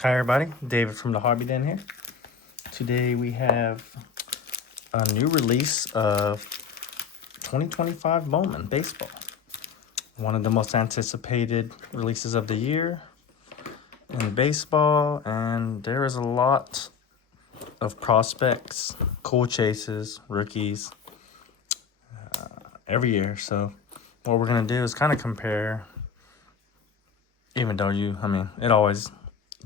Hi everybody, David from the Hobby Den here. Today we have a new release of 2025 Bowman Baseball. One of the most anticipated releases of the year in baseball, and there is a lot of prospects, cool chases, rookies every year. So what we're going to do is kind of compare, even though it always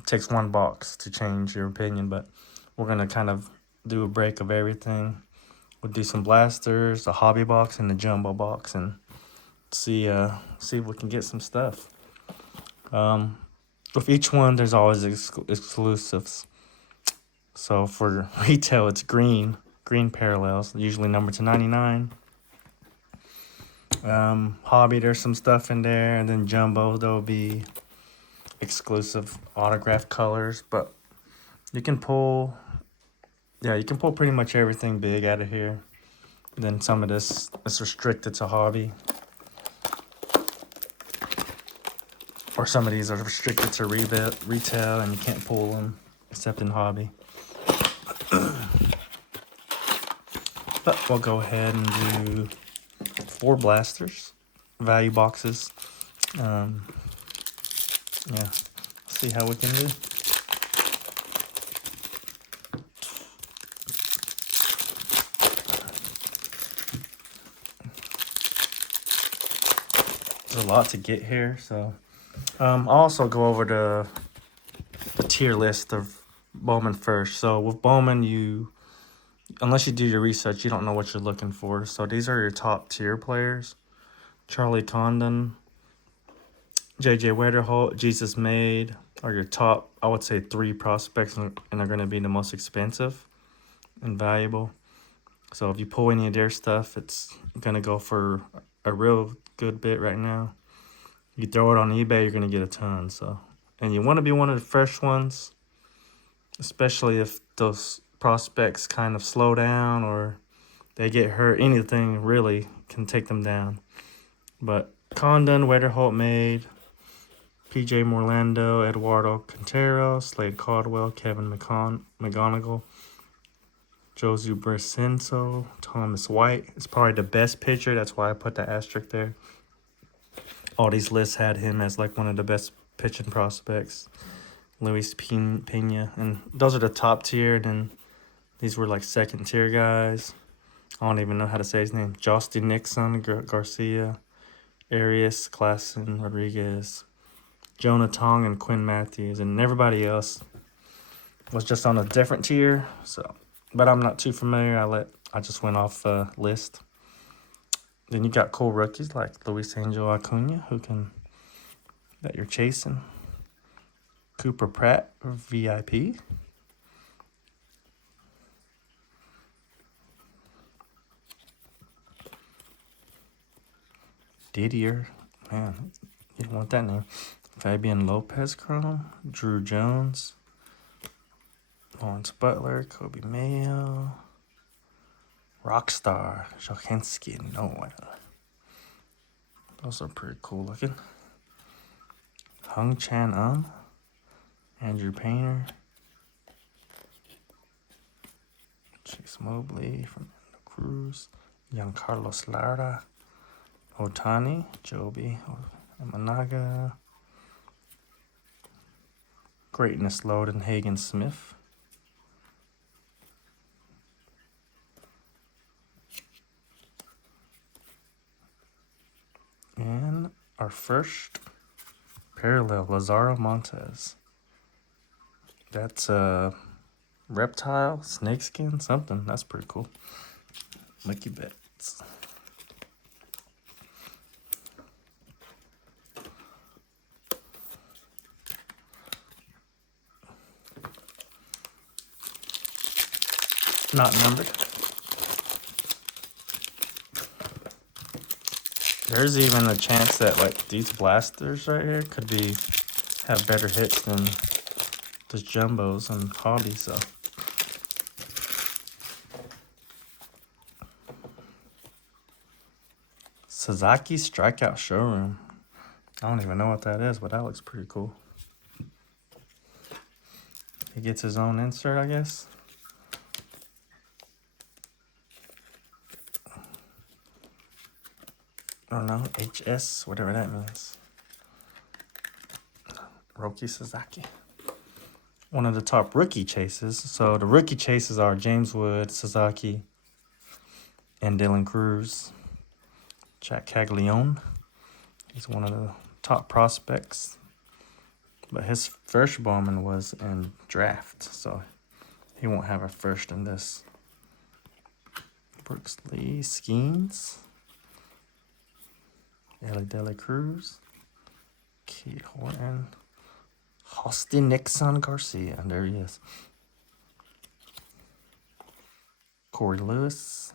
takes one box to change your opinion, but we're going to kind of do a break of everything. We'll do some blasters, the hobby box, and the jumbo box, and see if we can get some stuff. With each one, there's always exclusives. So for retail, it's green parallels, usually numbered to 99. Hobby, there's some stuff in there, and then jumbo, there'll be exclusive autograph colors, but you can pull pretty much everything big out of here. Then some of this is restricted to hobby, or some of these are restricted to retail, and you can't pull them except in hobby. But we'll go ahead and do 4 blasters, value boxes. See how we can do. There's a lot to get here, so I'll also go over the tier list of Bowman first. So with Bowman, unless you do your research, you don't know what you're looking for. So these are your top tier players: Charlie Condon, J.J. Wetterholt, Jesus Made are your top, I would say, 3 prospects, and they're going to be the most expensive and valuable. So if you pull any of their stuff, it's going to go for a real good bit right now. You throw it on eBay, you're going to get a ton. So, and you want to be one of the fresh ones, especially if those prospects kind of slow down or they get hurt. Anything really can take them down. But Condon, Wetterholt, Made, P.J. Morlando, Eduardo Quintero, Slade Caldwell, Kevin McGonigal, Josu Brasenso, Thomas White is probably the best pitcher. That's why I put the asterisk there. All these lists had him as like one of the best pitching prospects. Luis Pena, and those are the top tier. And then these were like second tier guys. I don't even know how to say his name. Justin Nixon, Garcia, Arias, Klassen, Rodriguez, Jonah Tong, and Quinn Matthews, and everybody else was just on a different tier. So, but I'm not too familiar. I just went off a list. Then you got cool rookies like Luis Angel Acuna, that you're chasing. Cooper Pratt, VIP. Didier, man, you don't want that name. Fabian Lopez Chrome, Drew Jones, Lawrence Butler, Kobe Mayo, Rockstar, Jokinski, Noah. Those are pretty cool looking. Hung Chan Andrew Painter, Chase Mobley from the Cruz, Young Carlos Lara, Otani, Joby, Amanaga, Greatness Loden, Hagen Smith. And our first parallel, Lazaro Montes. That's a reptile, snakeskin, something. That's pretty cool. Mickey Betts. Not numbered. There's even a chance that like these blasters right here could have better hits than those jumbos and hobby. So Sasaki Strikeout Showroom. I don't even know what that is, but that looks pretty cool. He gets his own insert, I guess. I don't know, HS, whatever that means. Roki Sasaki. One of the top rookie chases. So the rookie chases are James Wood, Sasaki, and Dylan Cruz. Jack Caglione. He's one of the top prospects. But his first Bowman was in draft, so he won't have a first in this. Brooks Lee, Skeens. Ellie Dela Cruz. Keith Horton. Hosty Nixon Garcia. There he is. Corey Lewis.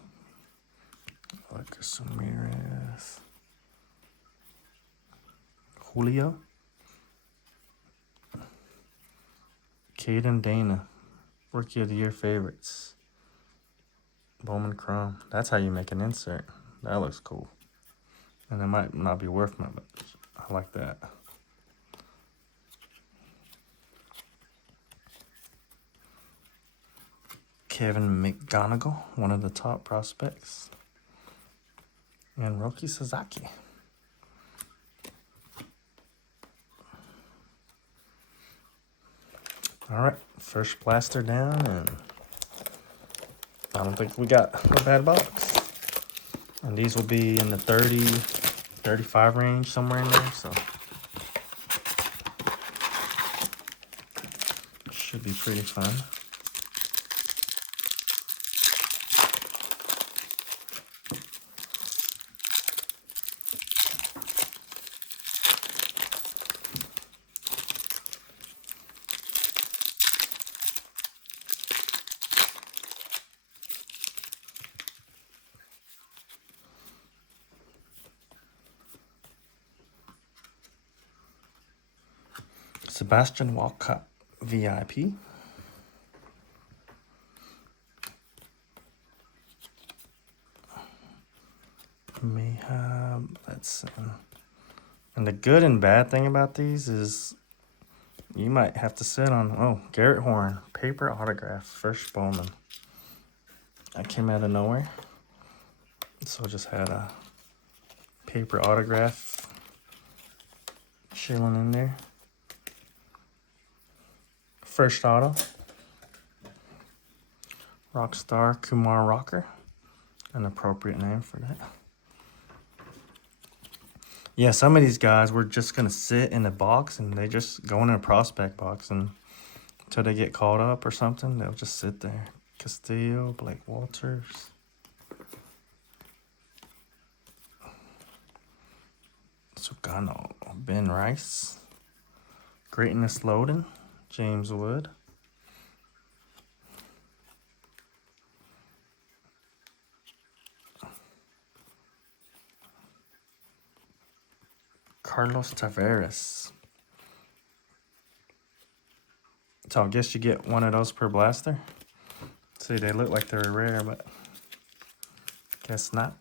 Lucas Ramirez. Julio. Caden Dana. Rookie of the Year favorites. Bowman Chrome. That's how you make an insert. That looks cool. And it might not be worth much, but I like that. Kevin McGonigal, one of the top prospects. And Roki Sasaki. All right, first blaster down, and I don't think we got a bad box. And these will be in the 30, 35 range, somewhere in there, so should be pretty fun. Sebastian Walcott, VIP. Mayhem, let's see. And the good and bad thing about these is you might have to sit on, Garrett Horn, paper autograph, first Bowman. That came out of nowhere. So just had a paper autograph chilling in there. First auto. Rockstar Kumar Rocker. An appropriate name for that. Yeah, some of these guys were just going to sit in a box and they just go in a prospect box and until they get called up or something, they'll just sit there. Castillo, Blake Walters. Sugano, Ben Rice. Greatness Loden, James Wood. Carlos Tavares. So I guess you get one of those per blaster. See, they look like they're rare, but guess not.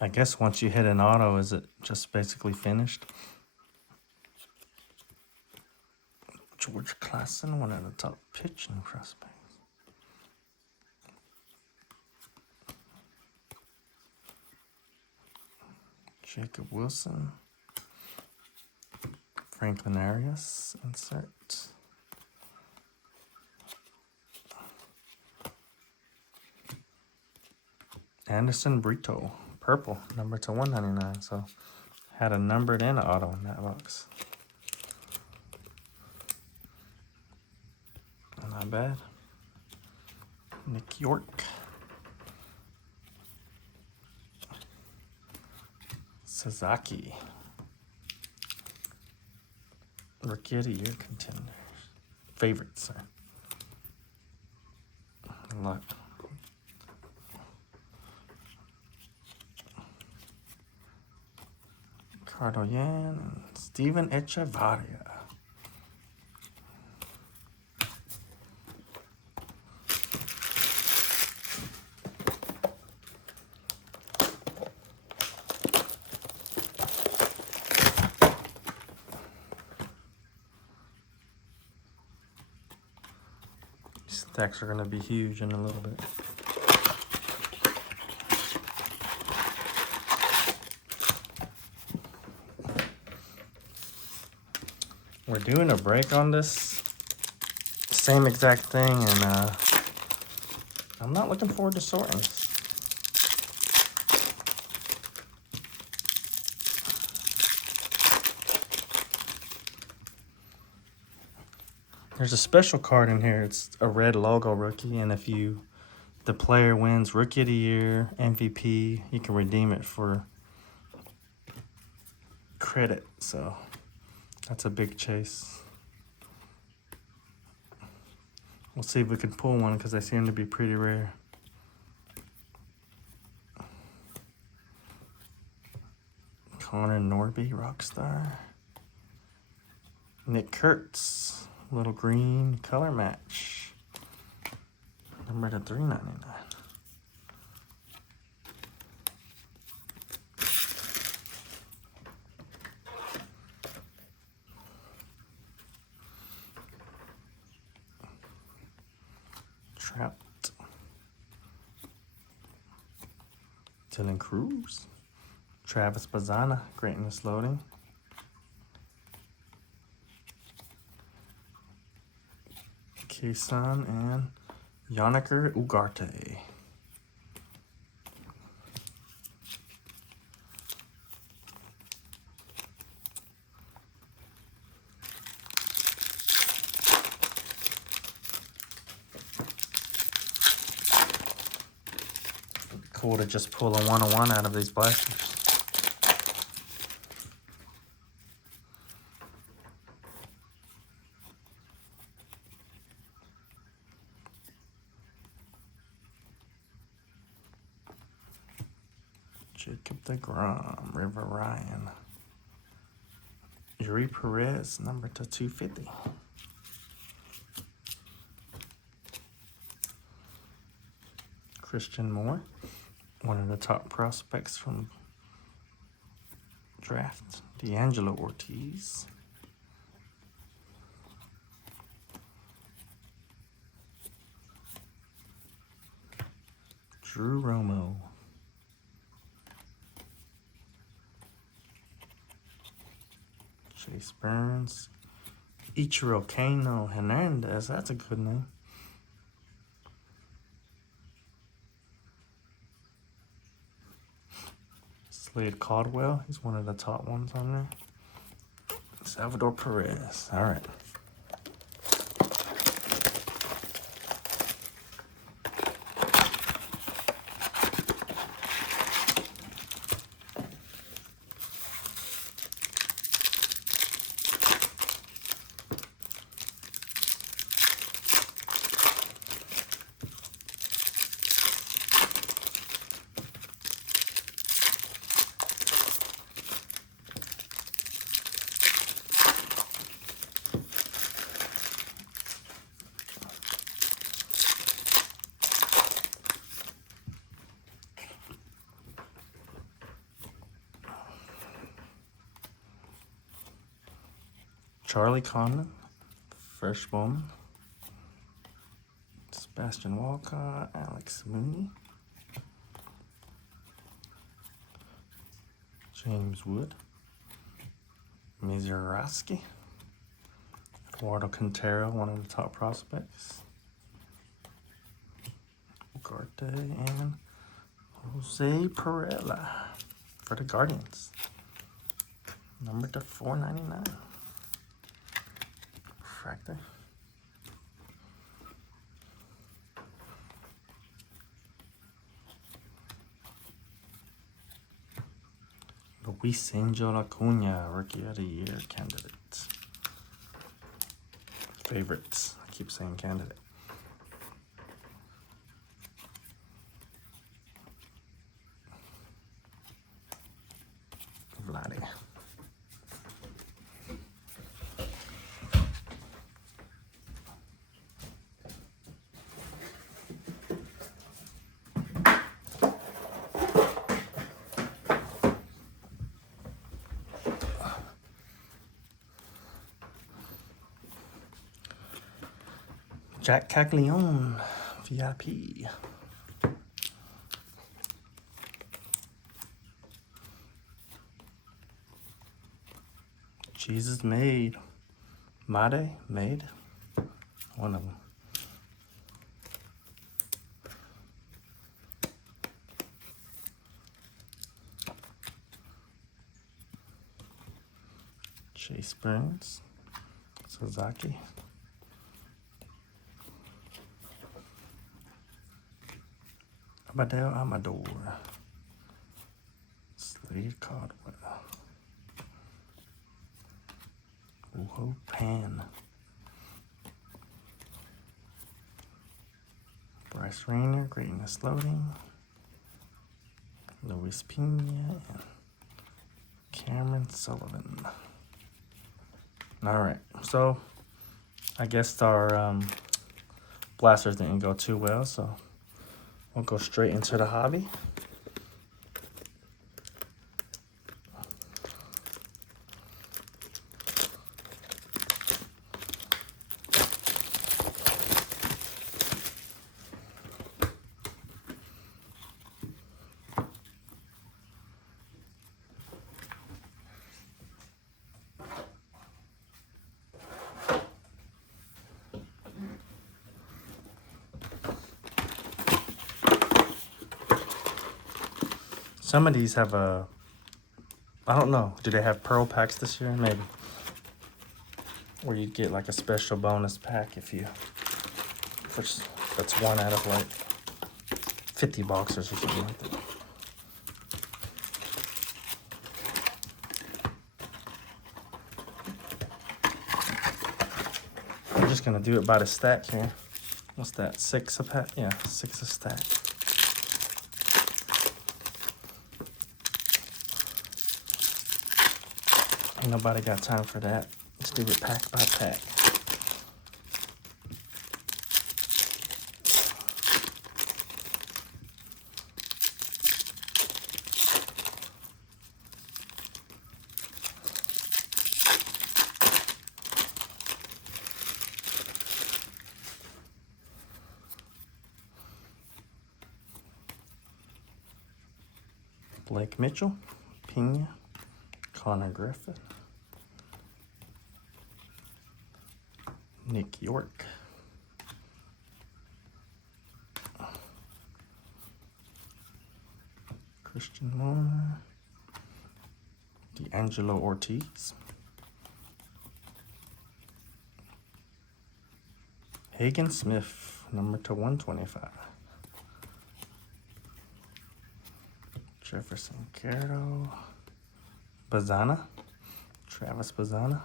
I guess once you hit an auto, is it just basically finished? George Klassen, one of the top pitching prospects. Jacob Wilson. Franklin Arias, insert. Anderson Brito, purple, number to 199. So had a numbered and an auto in that box. Not bad. Nick York. Sasaki. Rookie of the Year contenders. Favorites, sorry. Look. Cardoyan, and Steven Echevarria. Stacks are going to be huge in a little bit. We're doing a break on this same exact thing, and I'm not looking forward to sorting this. There's a special card in here. It's a red logo rookie, and if the player wins Rookie of the Year, MVP, you can redeem it for credit. So that's a big chase. We'll see if we can pull one because they seem to be pretty rare. Connor Norby, Rockstar. Nick Kurtz, little green color match. Number to $3.99. Trapped. Dylan Cruz. Travis Bazzana, Greatness Loading. Kaysan and Yanniker Ugarte. Cool to just pull a 101 out of these blasters. Jacob DeGrom, River Ryan. Yuri Perez, number to 250. Christian Moore, one of the top prospects from draft. D'Angelo Ortiz. Drew Romo. Chase Burns. Ichiro Kano Hernandez. That's a good name. Slade Caldwell. He's one of the top ones on there. Salvador Perez. All right. Charlie Conlon, Fresh Bowman. Sebastian Walcott, Alex Mooney. James Wood. Mizurowski. Eduardo Quintero, one of the top prospects. Ugarte and Jose Perella for the Guardians. Number to 499. Refractor. Luis Angel Acuna, Rookie of the Year candidate. Favorites. I keep saying candidate. Vladdy. Jack Caglione, VIP. Jesus made. Made? One of them. Chase Burns. Sasaki. Abadel Amador. Slade Cardwell. Wuho Pan. Bryce Rayner, Greatness Loading. Luis Pena and Cameron Sullivan. All right, so I guess our blasters didn't go too well, so we'll go straight into the hobby. Some of these have I don't know, do they have pearl packs this year? Maybe. Or you get like a special bonus pack if that's one out of like 50 boxers or something like that. I'm just gonna do it by the stack here. What's that, 6 a pack? Yeah, 6 a stack. Ain't nobody got time for that. Let's do it pack by pack. Blake Mitchell, Pena, Connor Griffin, Nick York, Christian Moore, D'Angelo Ortiz, Hagen Smith, number /125. Jefferson Carroll, Bazana, Travis Bazana,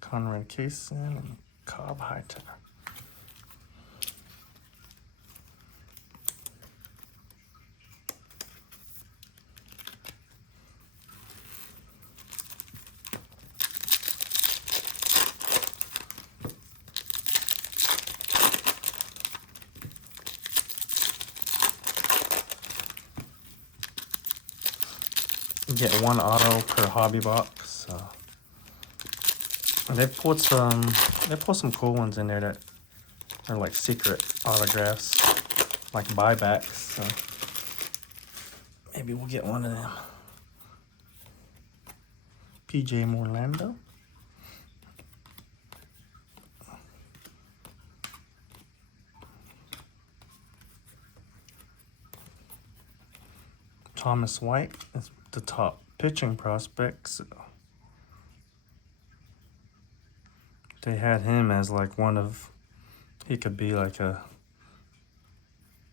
Conrad Kaysen, and Cobb Hightower. You get one auto per hobby box. So they put some cool ones in there that are like secret autographs, like buybacks. So maybe we'll get one of them. PJ Morlando, Thomas White is the top pitching prospects. They had him as like he could be like a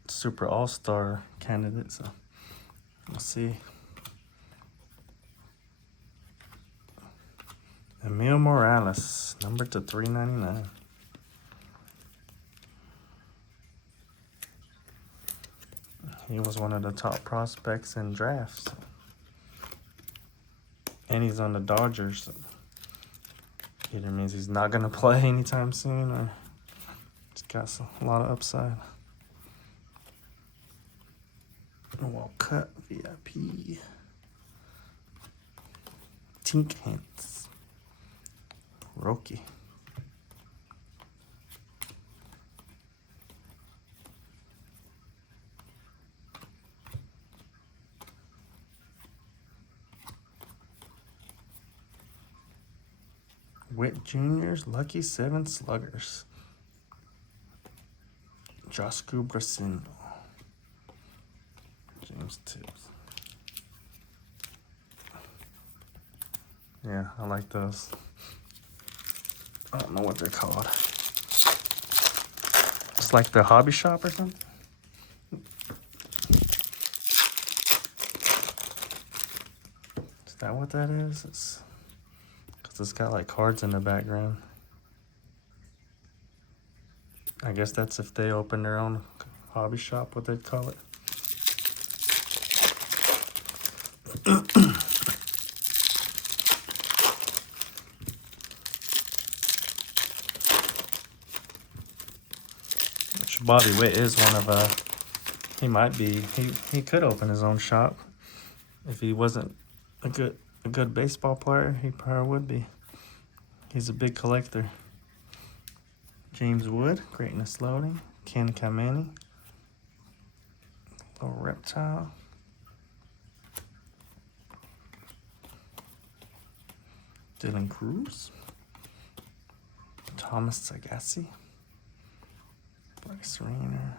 super all-star candidate, so we'll see. Emil Morales, number /399. He was one of the top prospects in drafts. And he's on the Dodgers. So either means he's not going to play anytime soon, or he's got a lot of upside. Well cut VIP. Tink Hints. Roki. Witt Juniors, Lucky 7 Sluggers. Josku Brasino. James Tibbs. Yeah, I like those. I don't know what they're called. It's like the hobby shop or something. Is that what that is? It's because it's got like cards in the background. I guess that's if they open their own hobby shop, what they'd call it. Which Bobby Witt is one of he might be he could open his own shop if he wasn't a good baseball player. He probably would be. He's a big collector. James Wood, Greatness Loading. Ken Kamani. Little Reptile. Dylan Cruz. Thomas Sagassi. Bryce Rayner.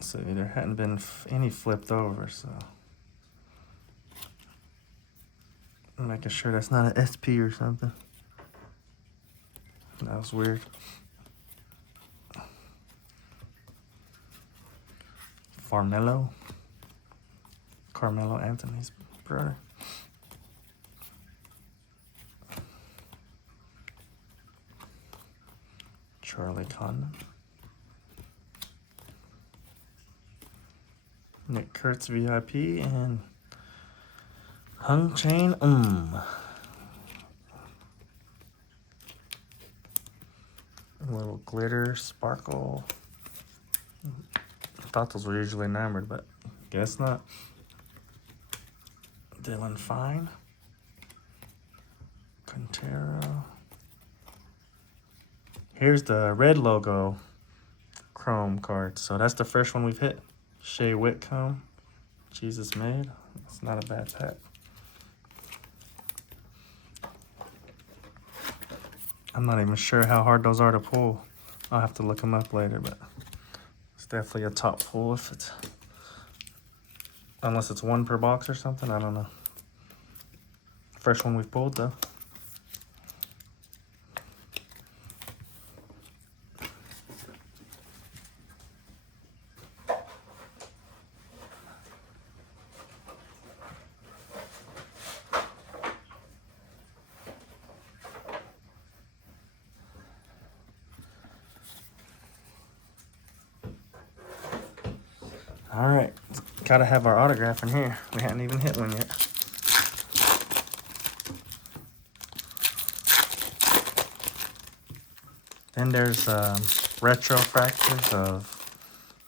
So there hadn't been any flipped over, so I'm making sure that's not an SP or something. That was weird. Carmelo Anthony's brother. Charlie Condon. Nick Kurtz VIP and Hung Chain A little glitter, sparkle. I thought those were usually numbered, but guess not. Dylan Fine. Quintero. Here's the red logo chrome card. So that's the first one we've hit. Shea Whitcomb. Jesus Made. It's not a bad pack. I'm not even sure how hard those are to pull. I'll have to look them up later, but it's definitely a top pull if it's, unless it's one per box or something, I don't know. First one we've pulled though. All right, gotta have our autograph in here. We hadn't even hit one yet. Then there's retro fractures of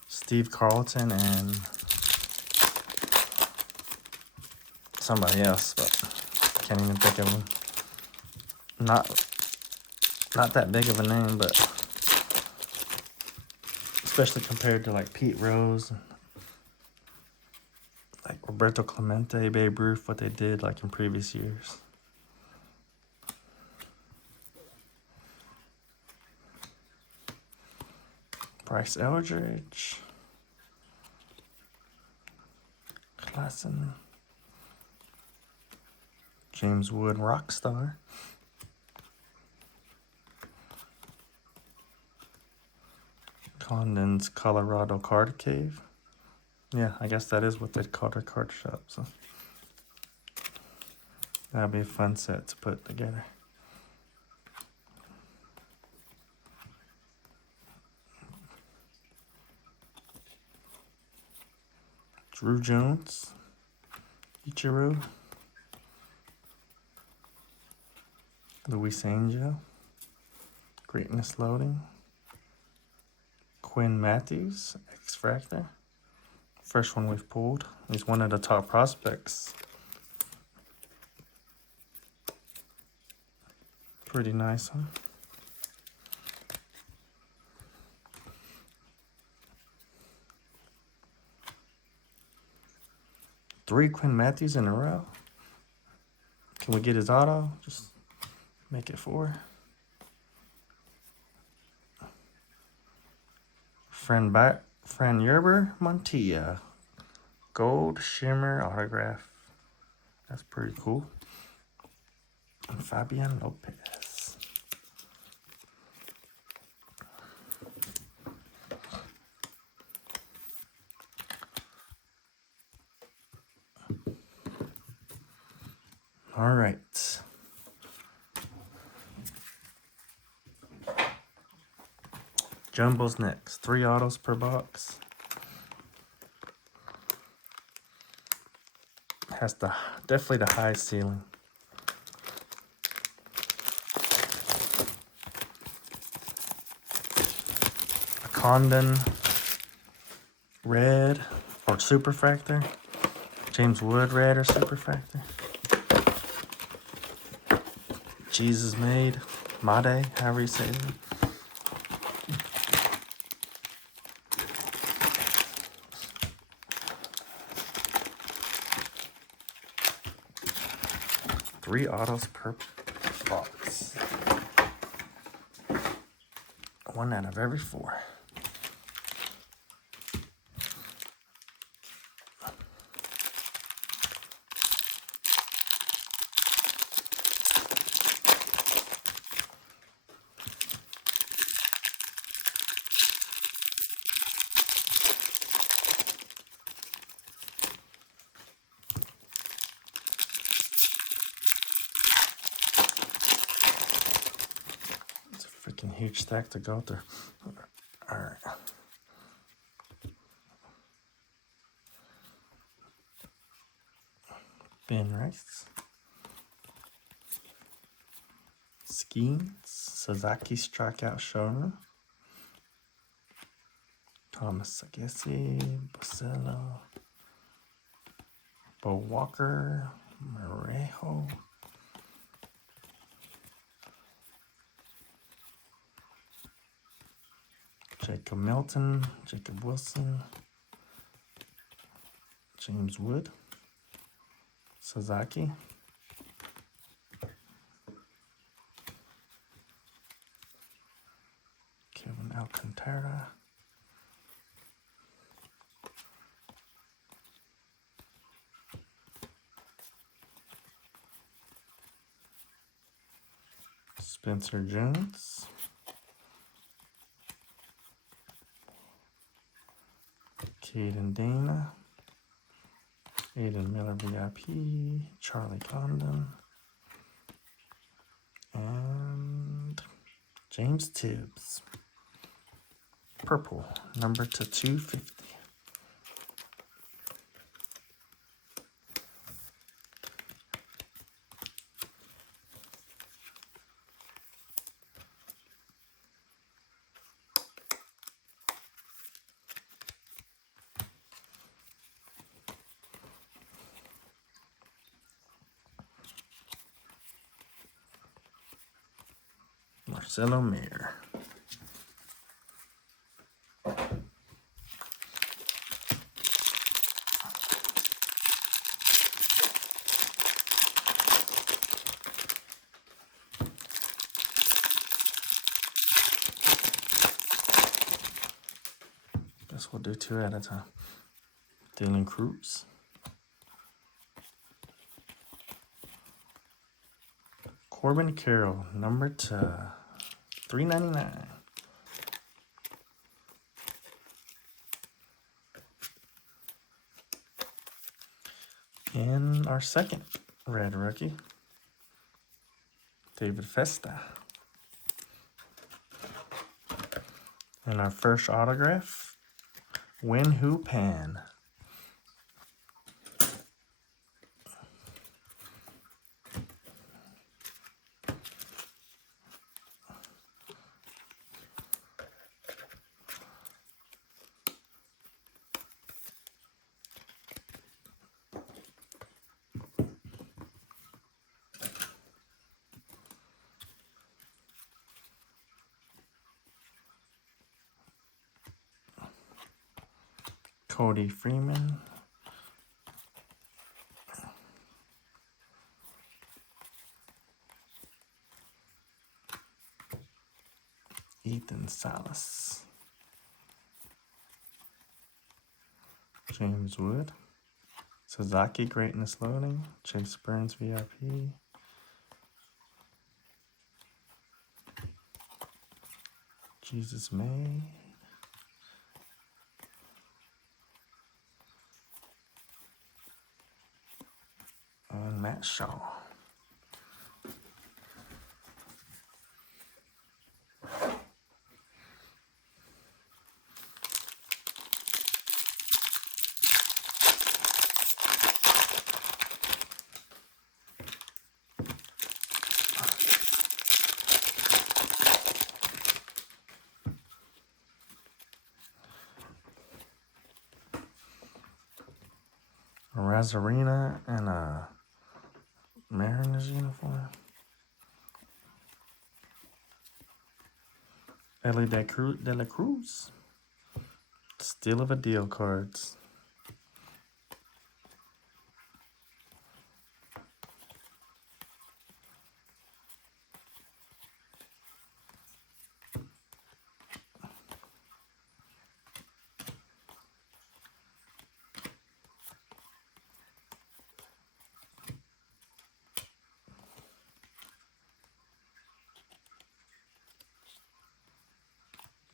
Steve Carlton and somebody else, but I can't even think of them. Not that big of a name, but especially compared to like Pete Rose, like Roberto Clemente, Babe Ruth, what they did like in previous years. Bryce Eldridge. Klassen. James Wood, Rockstar. Condon's Colorado Card Cave. Yeah, I guess that is what they'd call their card shop, so that'd be a fun set to put together. Drew Jones, Ichiro, Luis Angel, Greatness Loading, Quinn Matthews, X-Fractor, First one we've pulled. He's one of the top prospects. Pretty nice, huh? Three Quinn Matthews in a row. Can we get his auto? Just make it 4. Fran Yerber Montilla. Gold Shimmer autograph. That's pretty cool. And Fabian Lopez. All right. Jumbo's next. 3 autos per box. Has definitely the high ceiling. A Condon red or superfractor. James Wood red or superfractor. Jesus made. Made, however you say it. Three autos per box. 1 out of every 4. Freaking huge stack to go through. All right. Ben Rice. Skeens. Sasaki strikeout showroom. Thomas Sagessi. Basello. Bo Walker. Marejo. Jacob Milton, Jacob Wilson, James Wood, Sasaki, Kevin Alcantara, Spencer Jones, Caden Dana, Aiden Miller VIP, Charlie Condon, and James Tibbs. Purple, number to 250. Marcelo Mayer. Guess we'll do 2 at a time. Dylan Cruz. Corbin Carroll, number to 399. And our second red rookie, David Festa. And our first autograph, Win-Hu Pan. Cody Freeman. Ethan Salas. James Wood. Sasaki Greatness Loading. Chase Burns VIP. Jesus May. And Matt Shaw. A Razarina and a Mariners uniform. Ellie De La Cruz. Steal of a Deal cards.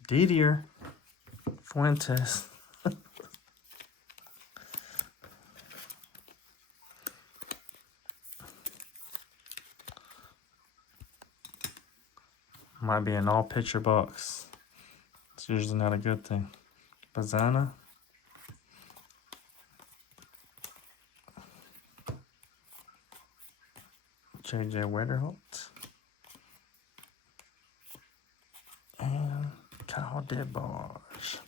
Didier Fuentes. Might be an all picture box. It's usually not a good thing. Bazana. JJ Wetterholt. And Kyle DeBarge.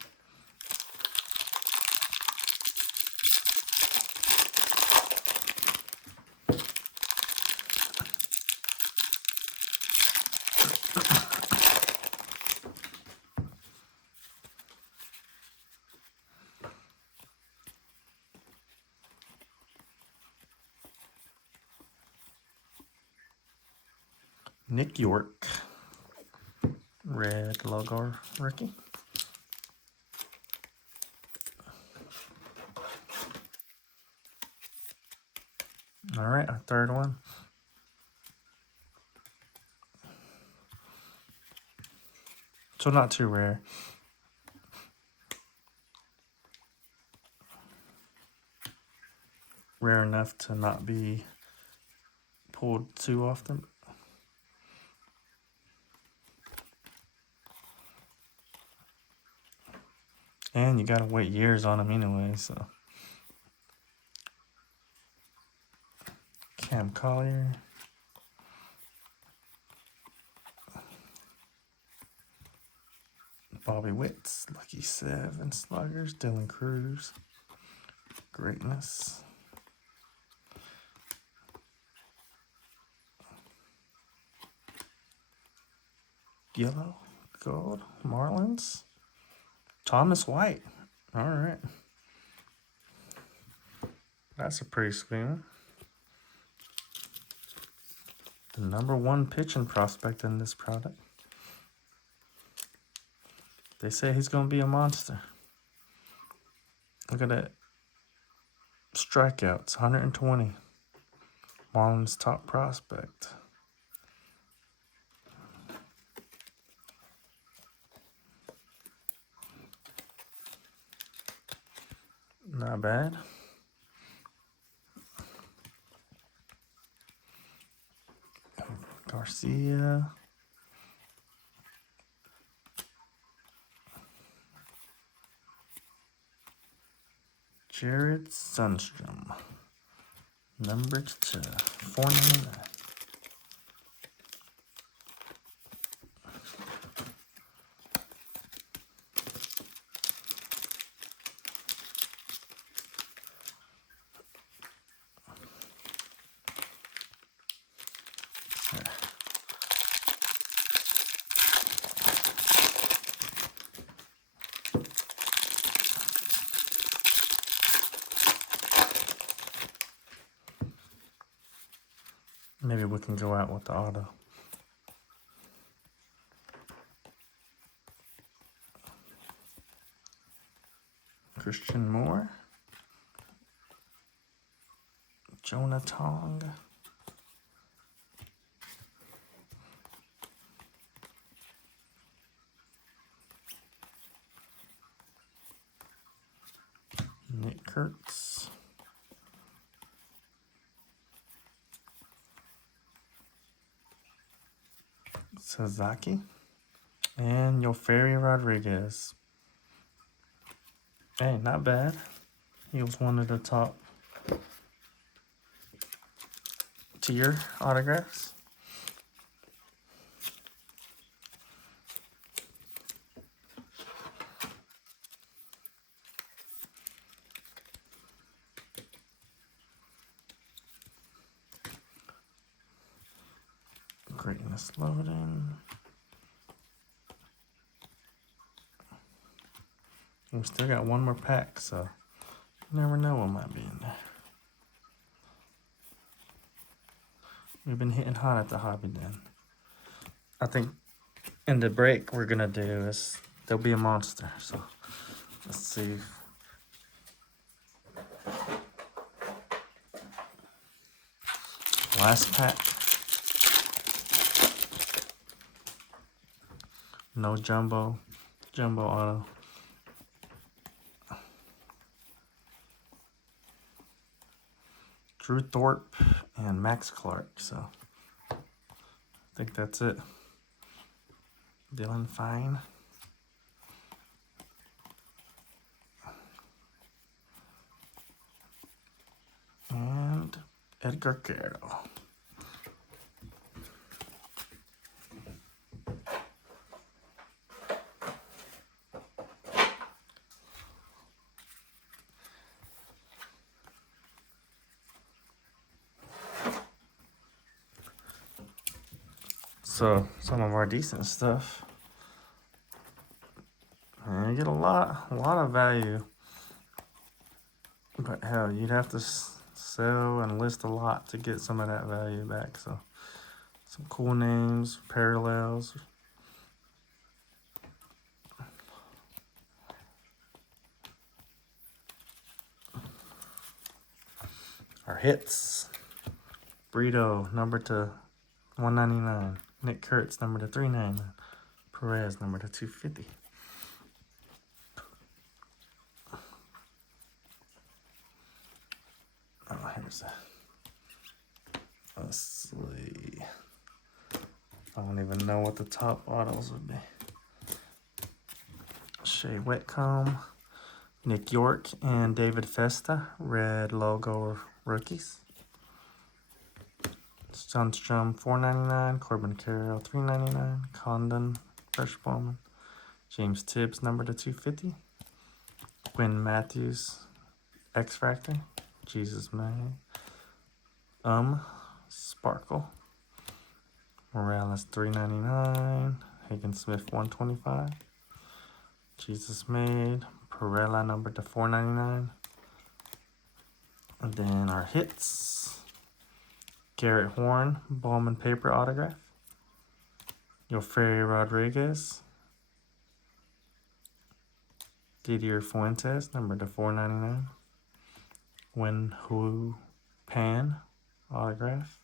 Nick York. Red logo rookie. All right, our third one. So not too rare. Rare enough to not be pulled too often. And you gotta wait years on them anyway, so. Cam Collier. Bobby Witts, Lucky Seven Sluggers, Dylan Cruz. Greatness. Yellow, gold, Marlins. Thomas White. All right. That's a pretty sweet one. The #1 pitching prospect in this product. They say he's going to be a monster. Look at that. Strikeouts, 120. Marlins top prospect. Not bad. Garcia. Jared Sundstrom. Numbered to 499. Maybe we can go out with the auto. Christian Moore. Jonah Tong. Nick Kurtz. Sasaki. And Yoferi Rodriguez. Hey, not bad. He was one of the top tier autographs. Greatness loading. We still got one more pack, so you never know what might be in there. We've been hitting hot at the hobby den. I think in the break we're gonna do is there'll be a monster. So let's see. Last pack. No jumbo auto. Drew Thorpe and Max Clark. So I think that's it. Dylan Fine. And Edgar Guerrero. So some of our decent stuff. And you get a lot of value. But hell, you'd have to sell and list a lot to get some of that value back. So some cool names, parallels. Our hits. Brito, number to 199. Nick Kurtz, number to 399. Perez, number to 250. Oh, here's that. Let's see. I don't even know what the top autos would be. Shea Whitcomb, Nick York, and David Festa, red logo rookies. Sundstrom $4.99, Corbin Carroll $3.99, Condon, Fresh Bowman, James Tibbs number to 250, Quinn Matthews, X Factor, Jesus Man, Sparkle, Morales $3.99, Hagen Smith $125, Jesus Made, Perella number to 4.99, and then our hits. Garrett Horn, Bowman paper autograph. Yoferi Rodriguez. Didier Fuentes, number to 4.99. Wen Hu Pan autograph,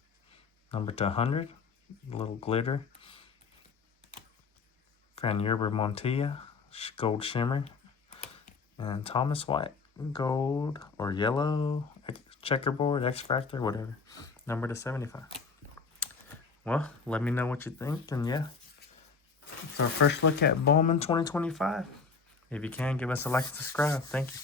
number to 100. A little glitter. Fran Yerber Montilla, gold shimmer. And Thomas White, gold or yellow, checkerboard, X Factor, whatever. Number to 75. Well, let me know what you think. And yeah, it's our first look at Bowman 2025. If you can, give us a like and subscribe. Thank you.